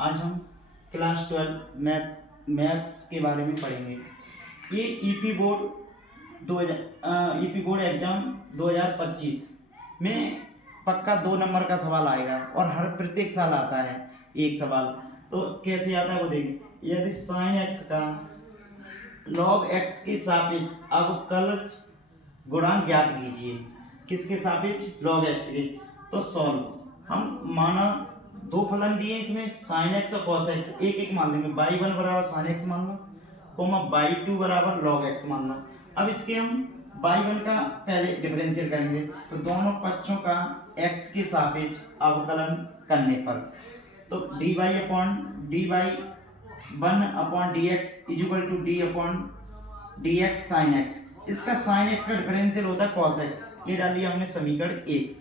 आज हम class 12 maths के बारे में पढ़ेंगे। ये ईपी बोर्ड एग्जाम 2025 में पक्का 2 नंबर का सवाल आएगा और हर प्रत्येक साल आता है एक सवाल। तो कैसे आता है वो देखिए। यदि साइन एक्स का लॉग एक्स के सापेक्ष अवकल गुणांक ज्ञात कीजिए। किसके सापेक्ष? लॉग एक्स के। तो सॉल्व हम माना दो फलन दिए इसमें साइन एक्स और कॉस एक्स, एक एक मान लेंगे। बाई वन बराबर साइन एक्स मान लो, कोमा बाई टू बराबर लॉग एक्स मान लो। अब इसके हम बाई वन का पहले डिफरेंशियल करेंगे तो दोनों पक्षों का एक्स के सापेक्ष अवकलन करने पर तो d y one upon d x equal to d upon d x sine x. इसका साइन एक्स का डिफरेंशियल होता है कॉस एक्स। ये डाल दिया हमने समीकरण एक।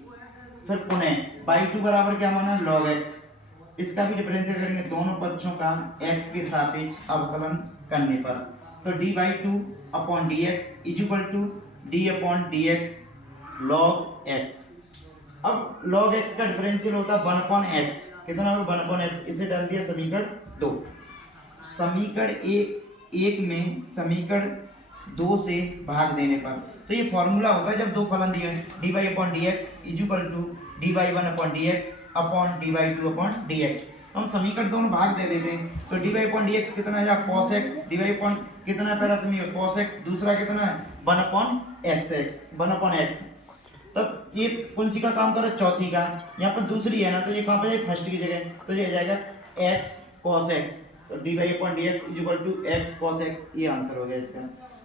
फिर पुनः बाई टू बराबर क्या माना? Log x. इसका भी डिफरेंशियल करेंगे दोनों पक्षों का एक्स के सापेक्ष अवकलन करने पर तो d y two upon d x equal to d upon d x log x. अब लॉग एक्स का डिफरेंशियल होता है वन अपॉन एक्स। कितना होगा? One upon x. इसे डाल दिया समीकरण दो। समीकरण एक में समीकरण दो से भाग देने पर तो ये फॉर्मूला होता है जब दो फलन दिए d y upon d x equal to d y one upon d x upon d y two upon d x. हम समीकरण दोनों भाग दे देते हैं तो d y upon d x कितना है? Cos x. D y upon कितना है? पहला समीकरण कॉस एक्स, दूसरा कितना है? One upon x x, one upon x. तब ये कौन सी का काम कर रहा है? चौथी का। यहाँ पर दूसरी है ना तो ये कहाँ पे जाए? फर्स्ट की जगह। तो ये आ जाएगा एक्स कॉस एक्स। तो d y upon d x equal to x cos x. ये आंसर हो गया इसका।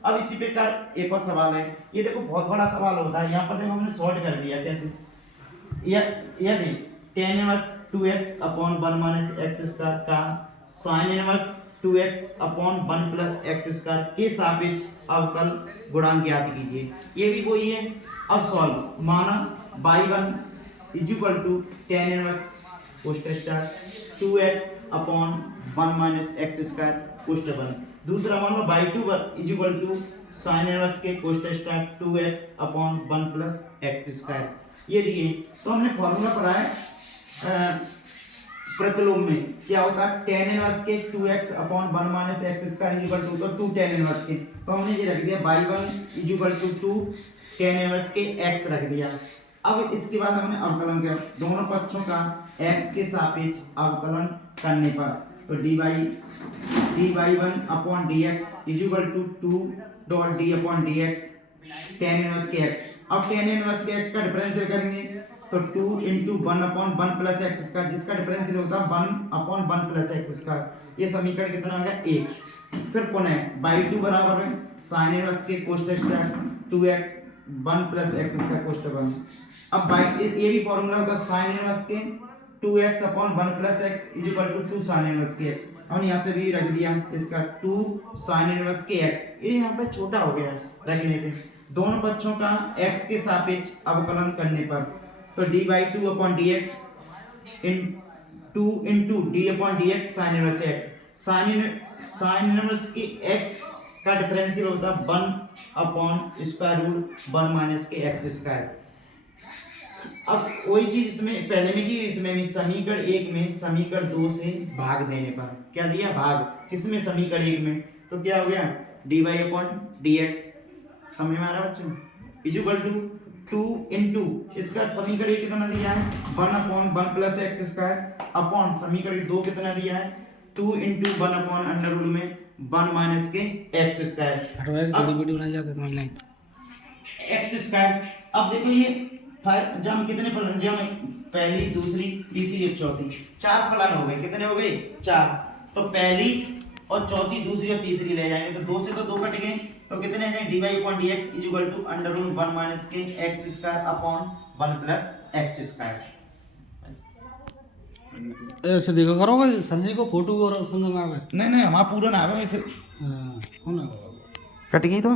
अब इसी प्रकार एक और सवाल है। ये देखो बहुत बड़ा सवाल होता है। यहाँ पर देखो हमने सॉर्ट कर दिया कैसे। यदि tan inverse 2x upon 1 minus x square का sin inverse 2x upon 1 plus x square के सापेक्ष अवकल गुणांक ज्ञात कीजिए। ये भी वही है। अब सॉल्व माना y one equal to tan inverse पोस्ट start 2x upon 1 minus x square पोस्ट वन। दूसरा मान लो y two equal to sine inverse के कोष्ट start 2x upon 1 plus x square. ये दिए तो हमने फॉर्मूला पढ़ा है प्रतिलोम में क्या होता है? tan इनवर्स के 2x upon 1 minus x square equal to तो 2 tan इनवर्स के। तो हमने ये रख दिया y one equal to 2 tan inverse के x रख दिया। अब इसके बाद हमने अवकलन किया दोनों पक्षों का x के सापेक्ष अवकलन करने पर तो d y one upon d x equal to 2 dot d upon d x tan inverse के x। अब tan इनवर्स के x का डिफरेंशियल करेंगे तो 2 into one upon one plus x square, जिसका डिफरेंशियल होता है 1 अपॉन 1 प्लस एक्स स्क्वायर। ये समीकरण कितना होगा? एक। फिर पुनः बाई टू बराबर है साइन इनवर्स के कोष्ट square 2x 1 plus x square कोष्ट वन। अब बाई ये भी फॉर्मूला होता है साइन इनवर्स के 2x upon 1 plus x equal to 2 sine inverse के x। हमने यहाँ से भी रख दिया इसका 2 साइन इनवर्स के x। ये यहाँ पे छोटा हो गया रखने से। दोनों पक्षों का x के सापेक्ष अवकलन करने पर तो d y two upon d x two into D upon d x sine inverse x. Sign inverse के x का डिफरेंशियल होता है 1 अपॉन स्क्वायर रूट 1 माइनस के एक्स स्क्वायर। अब वही चीज इसमें पहले में की, इसमें भी समीकरण एक में समीकरण दो से भाग देने पर क्या दिया? भाग। किसमें? समीकरण एक में। तो क्या हो गया? D y upon d x. समझ में आ रहा है बच्चों? इक्वल टू 2 इंटू इसका समीकरण एक कितना दिया है? 1 upon 1 plus x square upon समीकरण दो कितना दिया है? 2 इंटू 1 अपॉन अंडर रूट में 1 माइनस के एक्स स्क्वायर एक्स स्क्वायर। अब देखो ये जब कितने फलन? जब पहली दूसरी तीसरी और चौथी, 4 फलन हो गए। कितने हो गए? 4। तो पहली और चौथी दूसरी और तीसरी ले जाएंगे तो 2 से तो 2 कट गए तो कितने आ जाएंगे? D y upon d x equal to under root 1 minus के x square upon 1 plus x square. ऐसे देखो करोगे संजय को फोटो और सुनना नहीं हमारा पूरा ना है वैसे होना कट गई तो